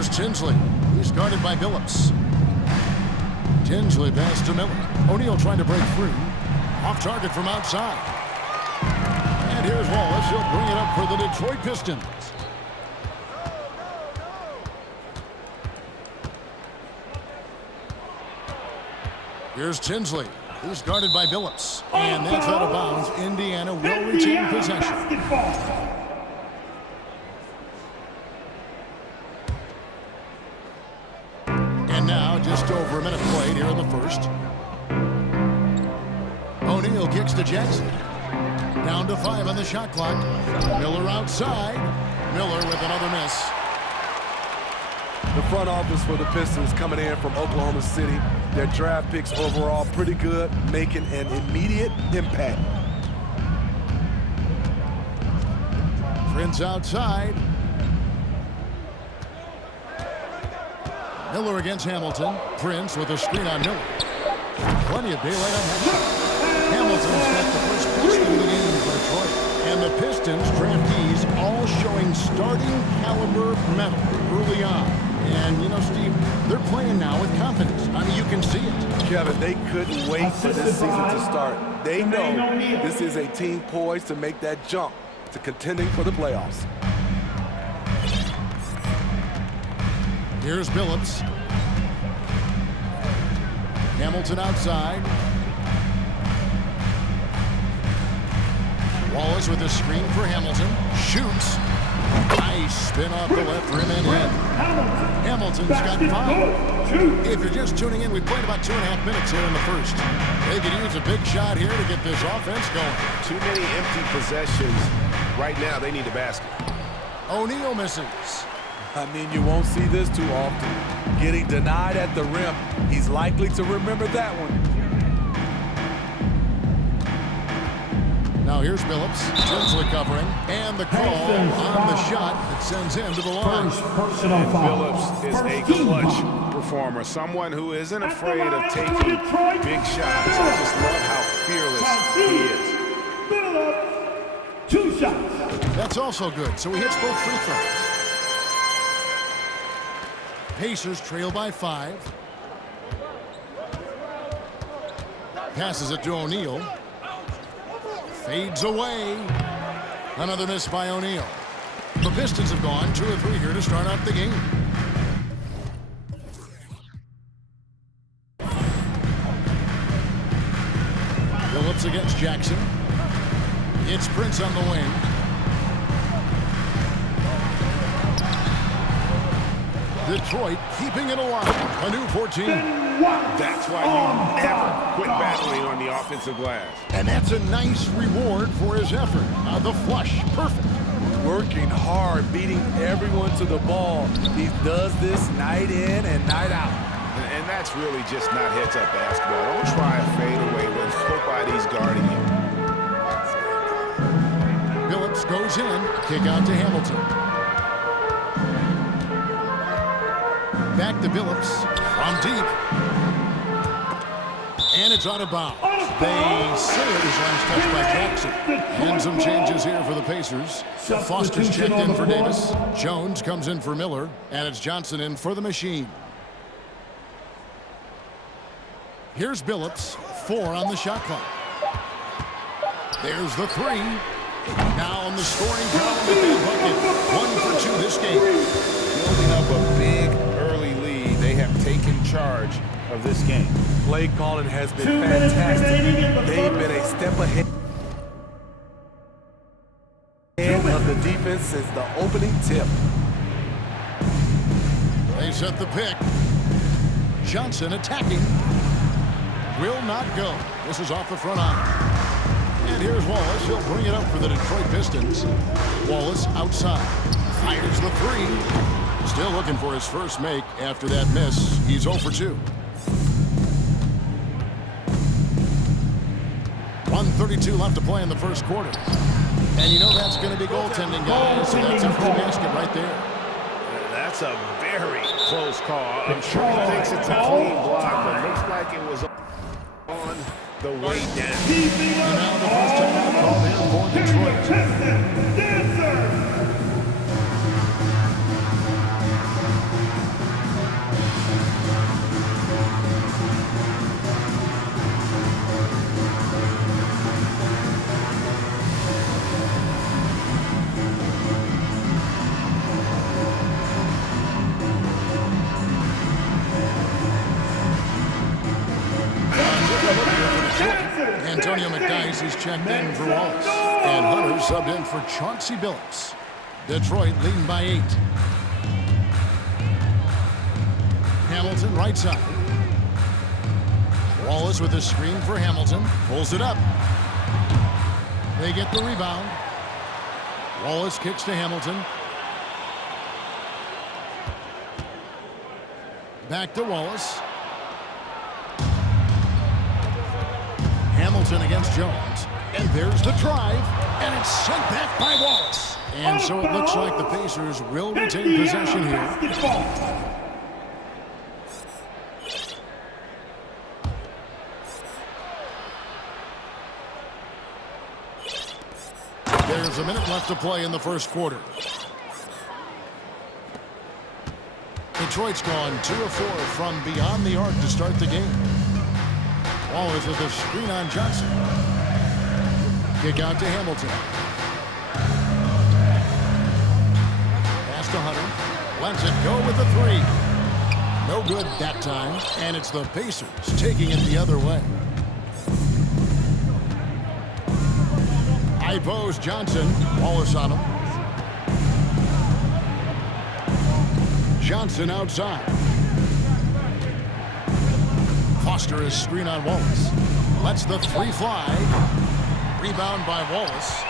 Here's Tinsley. He's guarded by Billups. Tinsley pass to Miller. O'Neal trying to break free. Off target from outside. And here's Wallace. He'll bring it up for the Detroit Pistons. Here's Tinsley. He's guarded by Billups. And that's out of bounds. Indiana will retain possession. And now just over a minute played here in the first. O'Neal kicks to Jackson. Down to 5 on the shot clock. Miller outside. Miller with another miss. The front office for the Pistons coming in from Oklahoma City. Their draft picks overall pretty good, making an immediate impact. Prince outside. Miller against Hamilton. Prince with a screen on Miller. Plenty of daylight on that. Hamilton's got the first push in the game for Detroit. And the Pistons draftees all showing starting caliber metal early on. And, you know, Steve, they're playing now with confidence. I mean, you can see it. Kevin, they couldn't wait for this season to start. They know this is a team poised to make that jump to contending for the playoffs. Here's Billups. Hamilton outside. Wallace with a screen for Hamilton. Shoots. Nice spin off the left rim and in. Hamilton's got 5. If you're just tuning in, we've played about 2.5 minutes here in the first. They could use a big shot here to get this offense going. Too many empty possessions. Right now, they need a basket. O'Neal misses. I mean, you won't see this too often. Getting denied at the rim. He's likely to remember that one. Now here's Billups. Tinsley covering. And the call on the shot that sends him to the line. Phillips is a clutch performer. Someone who isn't afraid of taking big shots. I just love how fearless he is. 2 shots. That's also good. So he hits both free throws. Pacers trail by 5. Passes it to O'Neal. Fades away. Another miss by O'Neal. The Pistons have gone 2 or 3 here to start out the game. Billups against Jackson. It's Prince on the wing. Detroit keeping it alive. A new 14. That's why you never quit battling on the offensive glass. And that's a nice reward for his effort. The flush, perfect. Working hard, beating everyone to the ball. He does this night in and night out. And that's really just not heads-up basketball. Don't try a fadeaway when nobody's guarding you. Billups goes in. Kick out to Hamilton. Back to Billups from deep. And it's out of bounds. They say it was last touched by Jackson. And some changes here for the Pacers. Foster's checked in for Davis. Jones comes in for Miller. And it's Johnson in for the machine. Here's Billups. 4 on the shot clock. There's the 3. Now on the scoring column with that bucket. 1 for 2 this game. Building up a big early lead. They have taken charge of this game. Play calling has been fantastic. They've been a step ahead of the defense since the opening tip. They set the pick. Johnson attacking. Will not go. This is off the front iron. And here's Wallace. He'll bring it up for the Detroit Pistons. Wallace outside. Fires the 3. Still looking for his first make after that miss. He's 0 for 2. 1:32 left to play in the first quarter. And you know that's going to be goaltending, guys. So that's a free basket right there. That's a very close call. I'm sure he thinks it's a clean block, but looks like it was on the way down. And now the first time call here for Detroit. Antonio McDyess is checked in for Wallace. And Hunter subbed in for Chauncey Billups. Detroit leading by 8. Hamilton right side. Wallace with a screen for Hamilton. Pulls it up. They get the rebound. Wallace kicks to Hamilton. Back to Wallace. Hamilton against Jones. And there's the drive. And it's sent back by Wallace. And so it looks like the Pacers will retain possession here. There's a minute left to play in the first quarter. Detroit's gone 2 of 4 from beyond the arc to start the game. Wallace with a screen on Johnson. Kick out to Hamilton. Pass to Hunter. Lets it go with the 3. No good that time. And it's the Pacers taking it the other way. High post Johnson. Wallace on him. Johnson outside. Foster is screen on Wallace. Lets the 3 fly. Rebound by Wallace.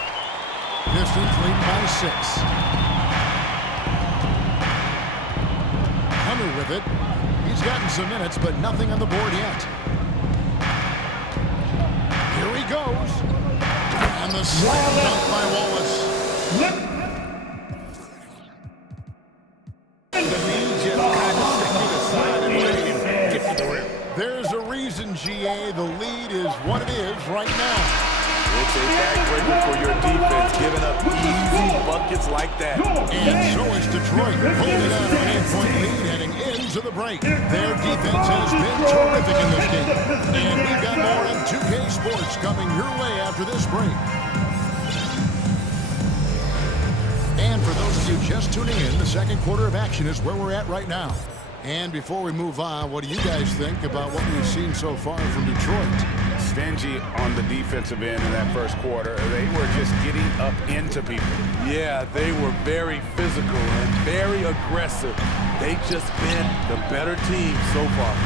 Pistons lead by 6. Hunter with it. He's gotten some minutes, but nothing on the board yet. Here he goes. And the slam dunk by Wallace. There's a reason, GA, the lead is what it is right now. It's a backbreaker for your defense, giving up easy buckets like that. And so is Detroit, holding on an 8-point lead heading into the break. Their defense has been terrific in this game. And we've got more on 2K Sports coming your way after this break. And for those of you just tuning in, the second quarter of action is where we're at right now. And before we move on, what do you guys think about what we've seen so far from Detroit? Stingy on the defensive end in that first quarter. They were just getting up into people. Yeah, they were very physical and very aggressive. They've just been the better team so far.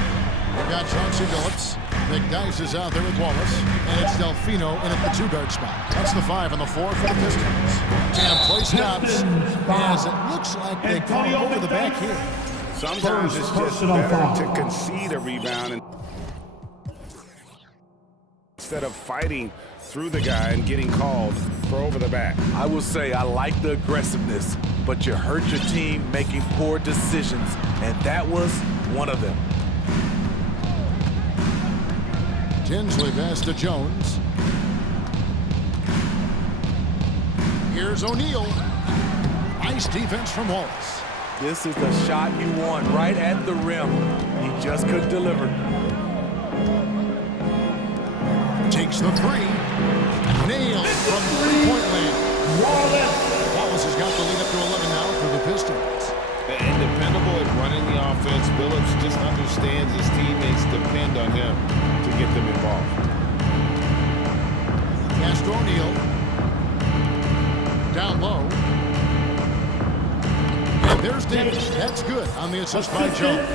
We've got Chauncey Billups. McDyess is out there with Wallace. And it's Delfino in at the 2-guard spot. That's the 5 and the 4 for the Pistons. And play stops as it looks like they come over the back here. Sometimes it's just better to concede a rebound instead of fighting through the guy and getting called for over the back. I will say I like the aggressiveness, but you hurt your team making poor decisions, and that was one of them. Tinsley pass to Jones. Here's O'Neal. Nice defense from Wallace. This is the shot you want right at the rim. He just couldn't deliver. Takes the 3. Nailed from 3-point land. Wallace has got the lead up to 11 now for the Pistons. And dependable at running the offense. Billups just understands his teammates depend on him to get them involved. Pass to O'Neal. Down low. And there's Davis. That's good on the assist by Jones.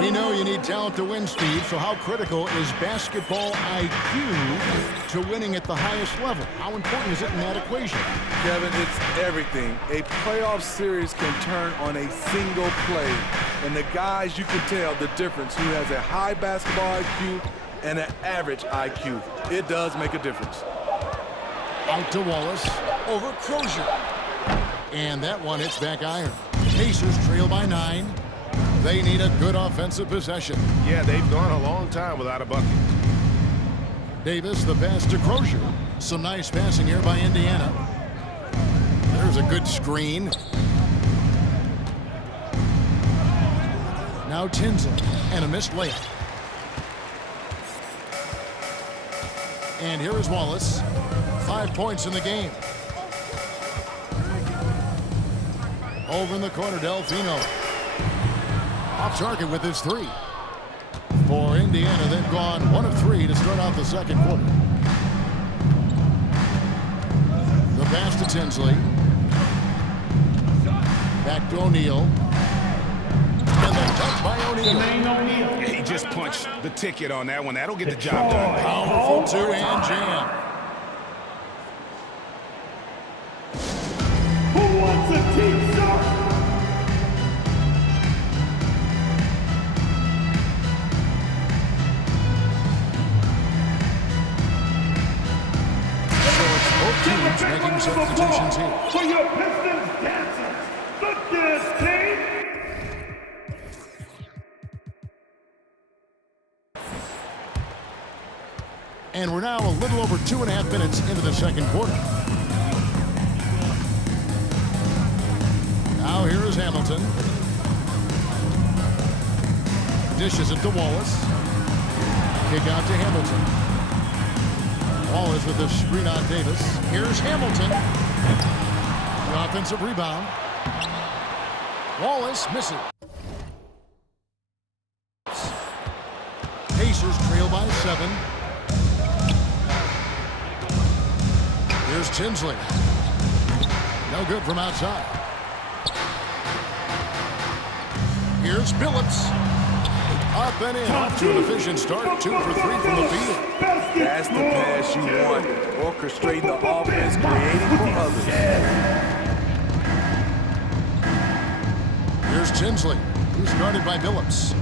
We know you need talent to win, Steve, so how critical is basketball IQ to winning at the highest level? How important is it in that equation? Kevin, it's everything. A playoff series can turn on a single play. And the guys, you can tell the difference who has a high basketball IQ and an average IQ. It does make a difference. Out to Wallace. Over Crozier. And that one hits back iron. Pacers trail by 9. They need a good offensive possession. Yeah, they've gone a long time without a bucket. Davis, the pass to Crozier. Some nice passing here by Indiana. There's a good screen. Now Tinsley, and a missed layup. And here is Wallace. 5 points in the game. Over in the corner, Delfino. Off target with his 3. For Indiana, they've gone 1 of 3 to start out the second quarter. pass to Tinsley. Back to O'Neal. And the touch by O'Neal. He just punched the ticket on that one. That'll get the job done. Powerful two-hand jam. Who wants a team start? Both teams making substitutions here. For your Pistons dancers, the dance team. And we're now a little over 2.5 minutes into the second quarter. Now here is Hamilton. Dishes it to Wallace. Kick out to Hamilton. Wallace with the screen on Davis. Here's Hamilton. The offensive rebound. Wallace misses. Pacers trail by 7. Here's Tinsley. No good from outside. Here's Phillips. Up and in. Off to an efficient start. 2 for 3 from the field. That's the pass you want. Orchestrating the offense, creating for others. Here's Tinsley, who's guarded by Phillips.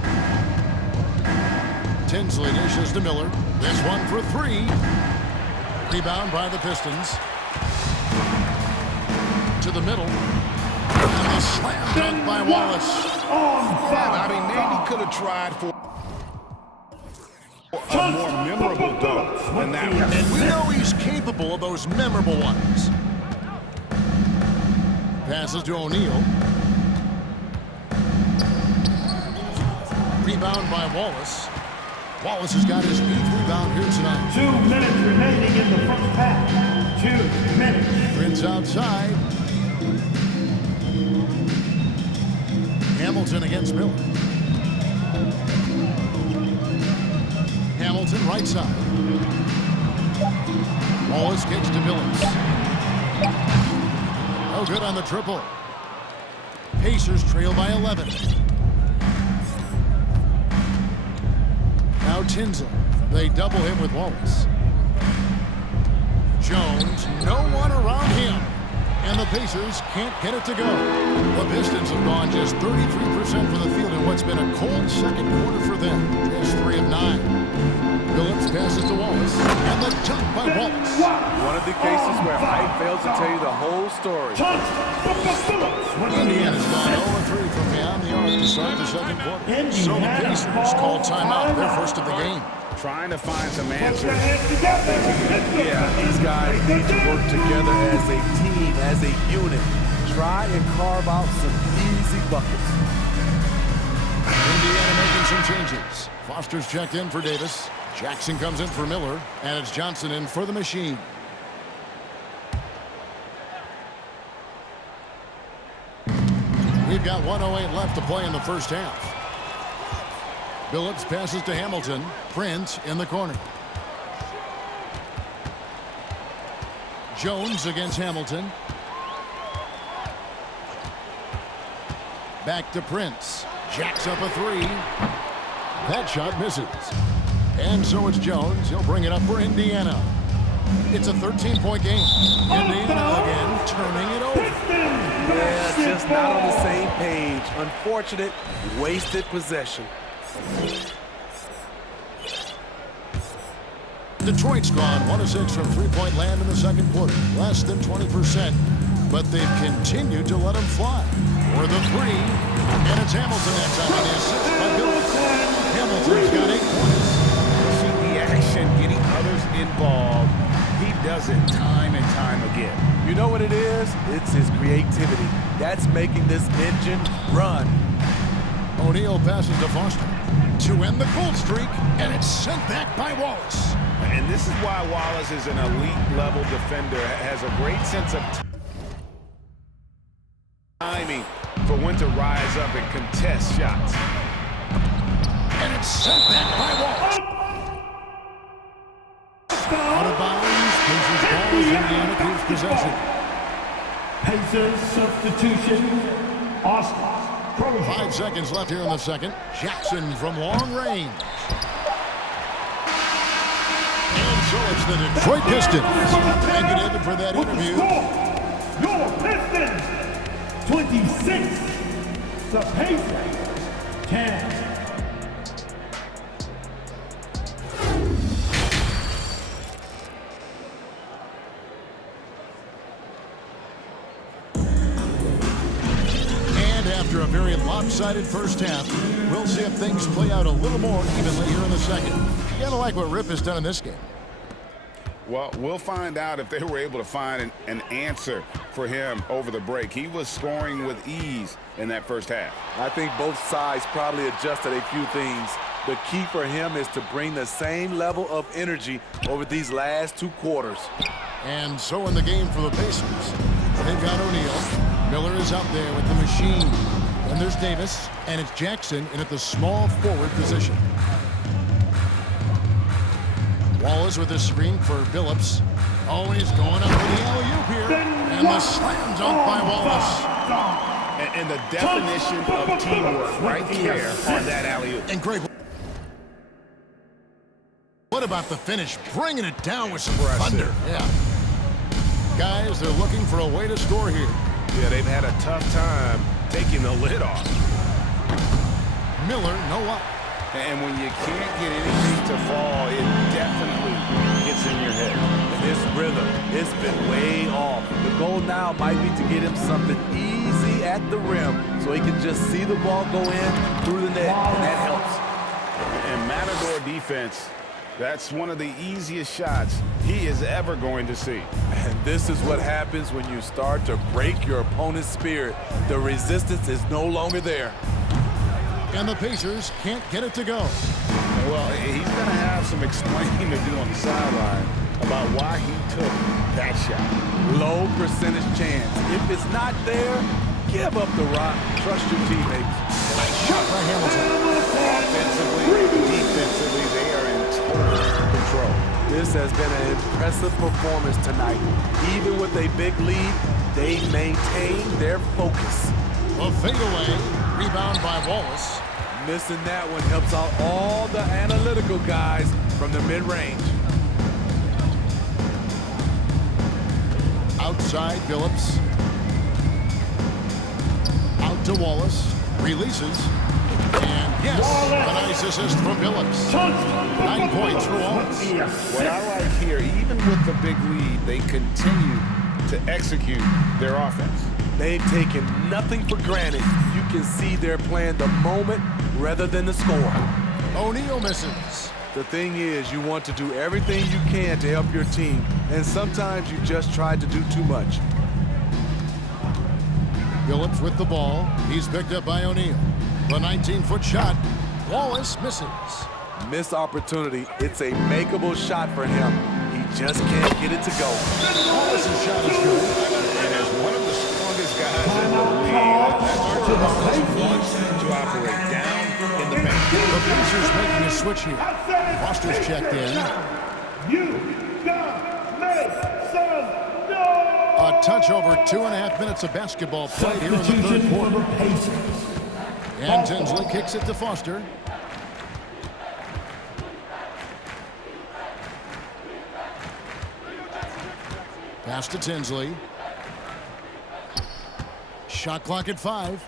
Tinsley dishes to Miller. This one for 3. Rebound by the Pistons. To the middle. And the slam dunk by Wallace. I mean, maybe could have tried for a more memorable dunk than that one. And we know he's capable of those memorable ones. Passes to O'Neal. Rebound by Wallace. Wallace has got his 8th rebound here tonight. 2 minutes remaining in the first half. 2 minutes. Prince outside. Hamilton against Miller. Hamilton right side. Wallace kicks to Phillips. No good on the triple. Pacers trail by 11. Now Tinsley. They double him with Wallace. Jones, no one around him. And the Pacers can't get it to go. The Pistons have gone just 33% from the field in what's been a cold second quarter for them. Just 3 of 9. Phillips passes to Wallace. And the dunk by Wallace. One of the cases where height fails to tell you the whole story. Indiana's gone 0-3 from beyond the arc to start the second quarter. So the Pacers call timeout, their first of the game. Trying to find some answers. Yeah, these guys need to work together as a team, as a unit. Try and carve out some easy buckets. Indiana making some changes. Foster's checked in for Davis. Jackson comes in for Miller. And it's Johnson in for the Machine. We've got 1:08 left to play in the first half. Phillips passes to Hamilton. Prince in the corner. Jones against Hamilton. Back to Prince. Jacks up a 3. That shot misses. And so it's Jones. He'll bring it up for Indiana. It's a 13-point game. Indiana again turning it over. Yeah, just not on the same page. Unfortunate, wasted possession. Detroit's gone 1 of 6 from three-point land in the second quarter. Less than 20%. But they've continued to let them fly. For the 3. And it's Hamilton that time on the assist by Phillips. Hamilton's got 8 points. See the action, getting others involved. He does it time and time again. You know what it is? It's his creativity. That's making this engine run. O'Neal passes to Foster to end the cold streak, and it's sent back by Wallace. And this is why Wallace is an elite-level defender, has a great sense of timing for when to rise up and contest shots. And it's sent back by Wallace. Out of bounds, Pacers ball as Indiana keeps possession. Pacers substitution, Austin. 5 seconds left here in the second. Jackson from long range. And so it's the Detroit Pistons. Thank you, David, for that interview. Your Pistons, 26. The Pacers, 10. After a very lopsided first half, we'll see if things play out a little more evenly here in the second. You gotta like what Rip has done in this game. Well, we'll find out if they were able to find an answer for him over the break. He was scoring with ease in that first half. I think both sides probably adjusted a few things. The key for him is to bring the same level of energy over these last 2 quarters. And so in the game for the Pacers, they've got O'Neal. Miller is out there with the machine. Then there's Davis, and it's Jackson in at the small forward position. Wallace with the screen for Billups. Oh, he's going up for the alley-oop here. And the slam dunk by Wallace. And the definition of teamwork right there on that alley-oop. And great. What about the finish? Bringing it down with some thunder. Yeah. Guys, they're looking for a way to score here. Yeah, they've had a tough time taking the lid off. Miller, no up. And when you can't get anything to fall, it definitely gets in your head. And his rhythm, it's been way off. The goal now might be to get him something easy at the rim so he can just see the ball go in through the net, and that helps. And Matador defense, that's one of the easiest shots he is ever going to see. And this is what happens when you start to break your opponent's spirit. The resistance is no longer there. And the Pacers can't get it to go. Well, he's going to have some explaining to do on the sideline about why he took that shot. Low percentage chance. If it's not there, give up the rock. Trust your teammates. Nice shot by Hamilton. Offensively, defensively, they are in total control. This has been an impressive performance tonight. Even with a big lead, they maintain their focus. A fadeaway, rebound by Wallace. Missing that one helps out all the analytical guys from the mid-range. Outside, Billups. Out to Wallace. Releases. And yes, a nice assist from Billups. 9 points for Wallace. What I like here, even with the big lead, they continue to execute their offense. They've taken nothing for granted. You can see they're playing the moment rather than the score. O'Neal misses. The thing is, you want to do everything you can to help your team, and sometimes you just try to do too much. Billups with the ball. He's picked up by O'Neal. The 19-foot shot. Wallace misses. Missed opportunity. It's a makeable shot for him. He just can't get it to go. Wallace's shot is good. And as one of the strongest guys in the league, that's wants to operate down in the paint. The Pacers making a switch here. Foster's checked in. A touch over 2.5 minutes of basketball played here in the third quarter. And Tinsley kicks it to Foster. Pass to Tinsley. Shot clock at 5.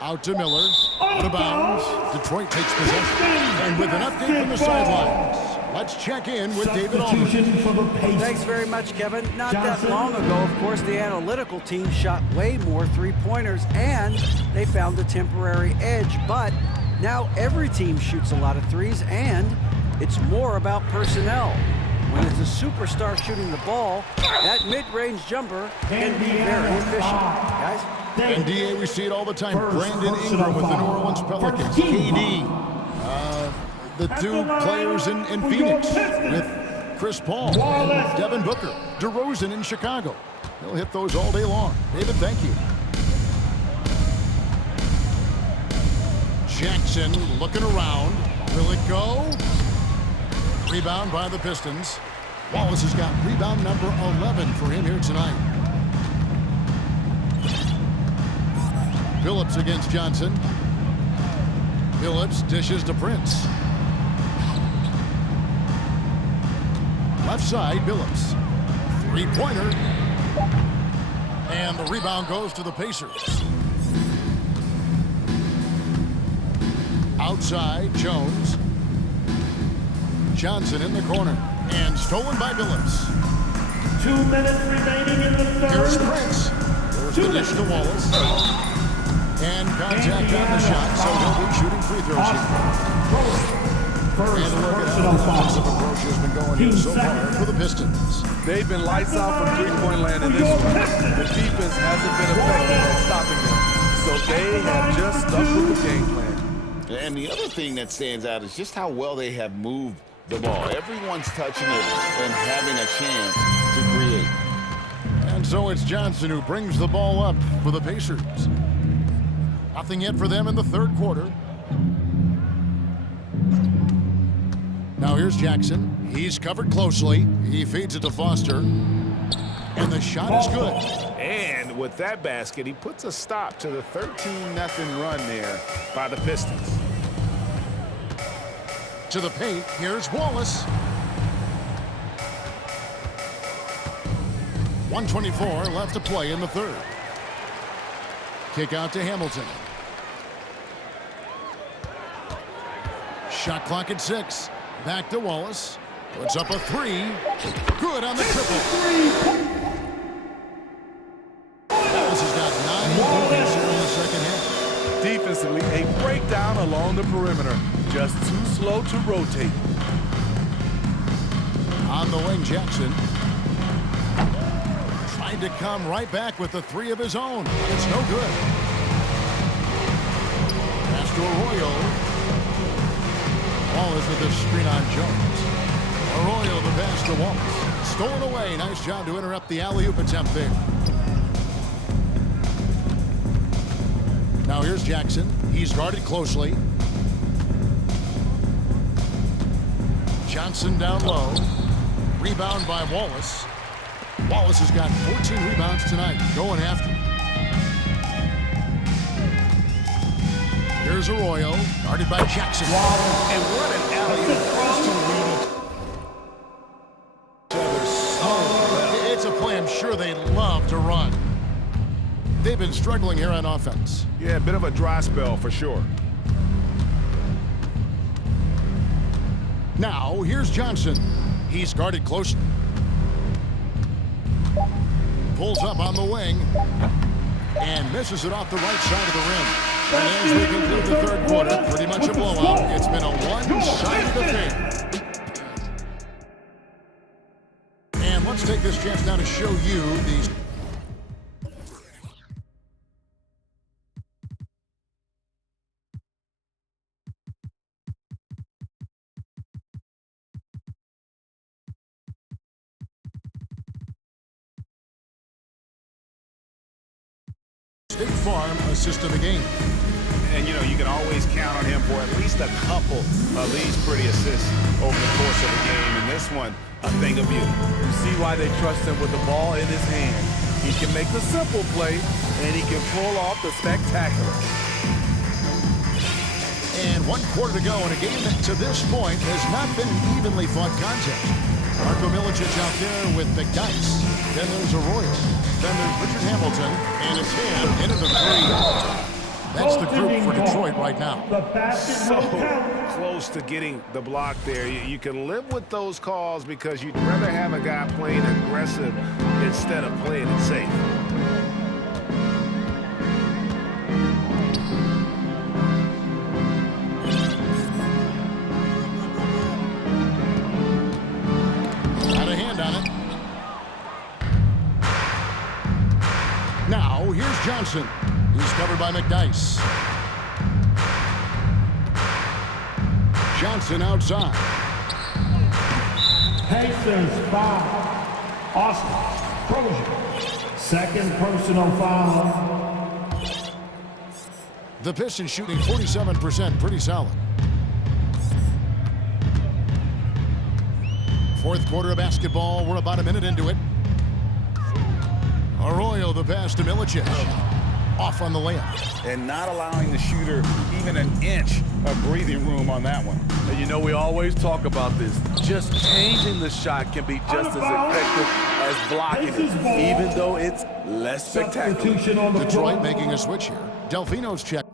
Out to Miller. Out of bounds. Detroit takes possession. And with an update from the sidelines, let's check in with David Aldridge. Thanks very much, Kevin. Not that long ago, of course, the analytical team shot way more three-pointers, and they found a temporary edge. But now every team shoots a lot of threes, and it's more about personnel. When it's a superstar shooting the ball, that mid-range jumper can be very efficient. Guys? And DA, we see it all the time. Brandon Ingram with the New Orleans Pelicans. KD. The two players in Phoenix with Chris Paul and Devin Booker. DeRozan in Chicago. He'll hit those all day long. David, thank you. Jackson looking around. Will it go? Rebound by the Pistons. Wallace has got rebound number 11 for him here tonight. Billups against Johnson. Billups dishes to Prince. Left side, Billups. Three-pointer. And the rebound goes to the Pacers. Outside, Jones. Johnson in the corner. And stolen by Billups. 2 minutes remaining in the third. Here's Prince. There's the dish to Wallace. And contact on the shot, so he'll be shooting free throws here. And look at how the offensive approach has been going here so far for the Pistons. They've been lights out from three-point land in this one. The defense hasn't been effective at stopping them, so they have just stuck with the game plan. And the other thing that stands out is just how well they have moved the ball. Everyone's touching it and having a chance to create. And so it's Johnson who brings the ball up for the Pacers. Nothing yet for them in the third quarter. Now here's Jackson. He's covered closely. He feeds it to Foster. And the shot is good. And with that basket, he puts a stop to the 13-0 run there by the Pistons. To the paint, here's Wallace. 1:24 left to play in the third. Kick out to Hamilton. Shot clock at 6. Back to Wallace. Puts up a 3. Good on the triple. Wallace has got 9 points here in the second half. Defensively, a breakdown along the perimeter. Just too slow to rotate. On the wing, Jackson. Trying to come right back with the 3 of his own. It's no good. Pass to Arroyo. Wallace with the screen on Jones. Arroyo the pass to Wallace. Stolen away. Nice job to interrupt the alley-oop attempt there. Now here's Jackson. He's guarded closely. Johnson down low. Rebound by Wallace. Wallace has got 14 rebounds tonight. Going after him. Here's Arroyo. Guarded by Jackson. And what an alley-oop. It's a play I'm sure they love to run. They've been struggling here on offense. Yeah, a bit of a dry spell for sure. Now, here's Johnson. He's guarded close. Pulls up on the wing. And misses it off the right side of the rim. And as we conclude the third quarter, pretty much a blowout. It's been a one-sided affair. And let's take this chance now to show you these. State Farm assist of the game. And, you know, you can always count on him for at least a couple of these pretty assists over the course of the game. And this one, a thing of beauty. You see why they trust him with the ball in his hand. He can make the simple play, and he can pull off the spectacular. And 1 quarter to go in a game that to this point has not been an evenly fought contest. Marko Milicic out there with McDyess. Then there's Arroyo. Then there's Richard Hamilton. And it's him into the 3. That's the group for Detroit right now. So close to getting the block there. You can live with those calls because you'd rather have a guy playing aggressive instead of playing it safe. Got a hand on it. Now, here's Johnson. He's covered by McDyess. Johnson outside. Pacers foul. Austin Crozier. Second personal foul. The Pistons shooting 47%, pretty solid. Fourth quarter of basketball. We're about a minute into it. Arroyo the pass to Milicic. off on the layup. And not allowing the shooter even an inch of breathing room on that one. And you know, we always talk about this. Just changing the shot can be just as effective as blocking it, even though it's less spectacular. Detroit making a switch here. Delfino's checked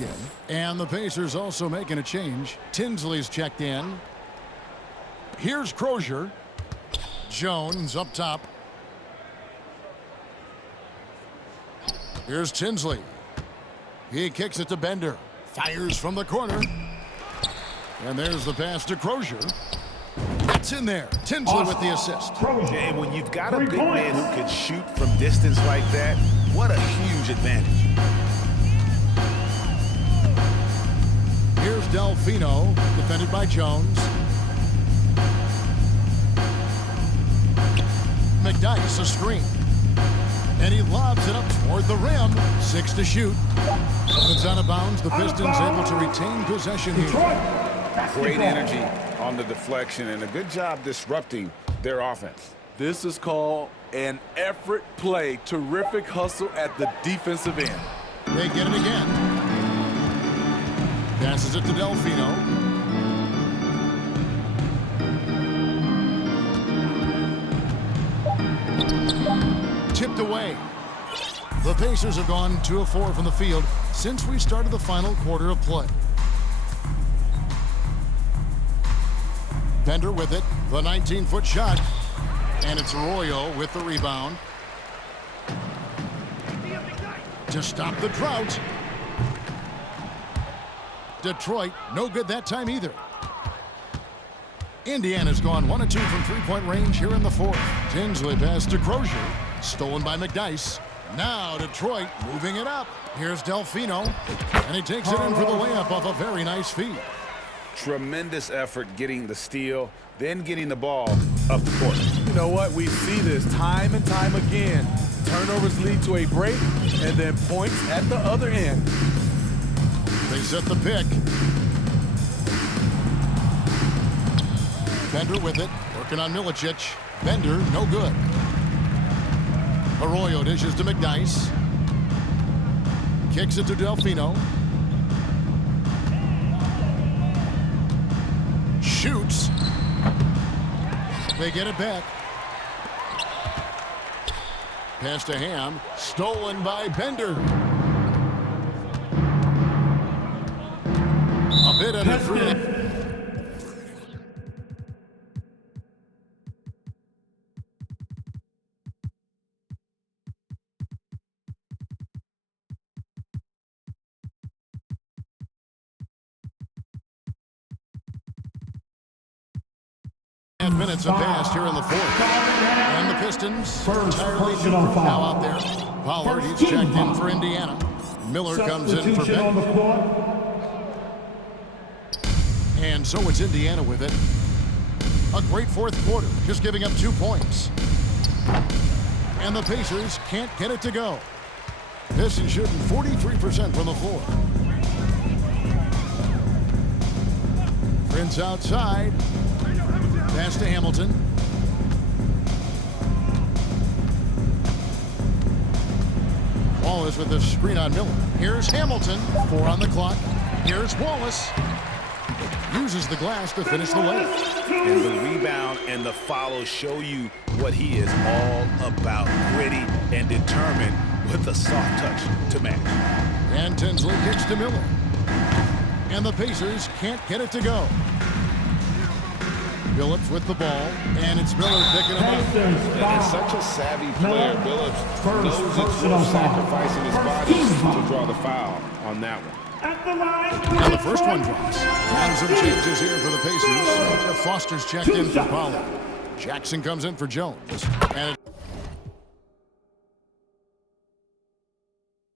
in. And the Pacers also making a change. Tinsley's checked in. Here's Crozier. Jones up top. Here's Tinsley. He kicks it to Bender. Fires from the corner. And there's the pass to Crozier. It's in there. Tinsley with the assist. And when you've got a big man who can shoot from distance like that, what a huge advantage. Here's Delfino, defended by Jones. McDyess, a screen. And he lobs it up toward the rim. 6 to shoot. It's out of bounds. The Pistons able to retain possession here. Great energy on the deflection and a good job disrupting their offense. This is called an effort play. Terrific hustle at the defensive end. They get it again. Passes it to Delfino. Tipped away. The Pacers have gone 2 of 4 from the field since we started the final quarter of play. Bender with it, the 19-foot shot, and it's Arroyo with the rebound. To stop the drought. Detroit, no good that time either. Indiana's gone 1 of 2 from three-point range here in the fourth. Tinsley pass to Crozier, stolen by McDyess. Now Detroit moving it up. Here's Delfino, and he takes it in for the layup off a very nice feed. Tremendous effort getting the steal, then getting the ball up the court. You know what? We see this time and time again. Turnovers lead to a break, and then points at the other end. They set the pick. Bender with it, working on Milicic. Bender, no good. Arroyo dishes to McDyess. Kicks it to Delfino. Shoots. They get it back. Pass to Ham. Stolen by Bender. A bit under 3. Minutes have passed here in the fourth. And the Pistons entirely new now out there. Pollard, he's checked in for Indiana. Miller comes in for Ben. And so it's Indiana with it. A great fourth quarter, just giving up 2 points. And the Pacers can't get it to go. Pistons shooting 43% from the floor. Prince outside. Pass to Hamilton. Wallace with the screen on Miller. Here's Hamilton. 4 on the clock. Here's Wallace. Uses the glass to finish the layup. And the rebound and the follow show you what he is all about. Gritty and determined with a soft touch to match. And Tinsley kicks to Miller. And the Pacers can't get it to go. Billups with the ball, and it's Miller picking him up. And such a savvy player, Billups knows it's worth sacrificing his body to draw the foul on that one. And the first one drops. And some changes here for the Pacers. Foster's checked in for Pollard. Jackson comes in for Jones. And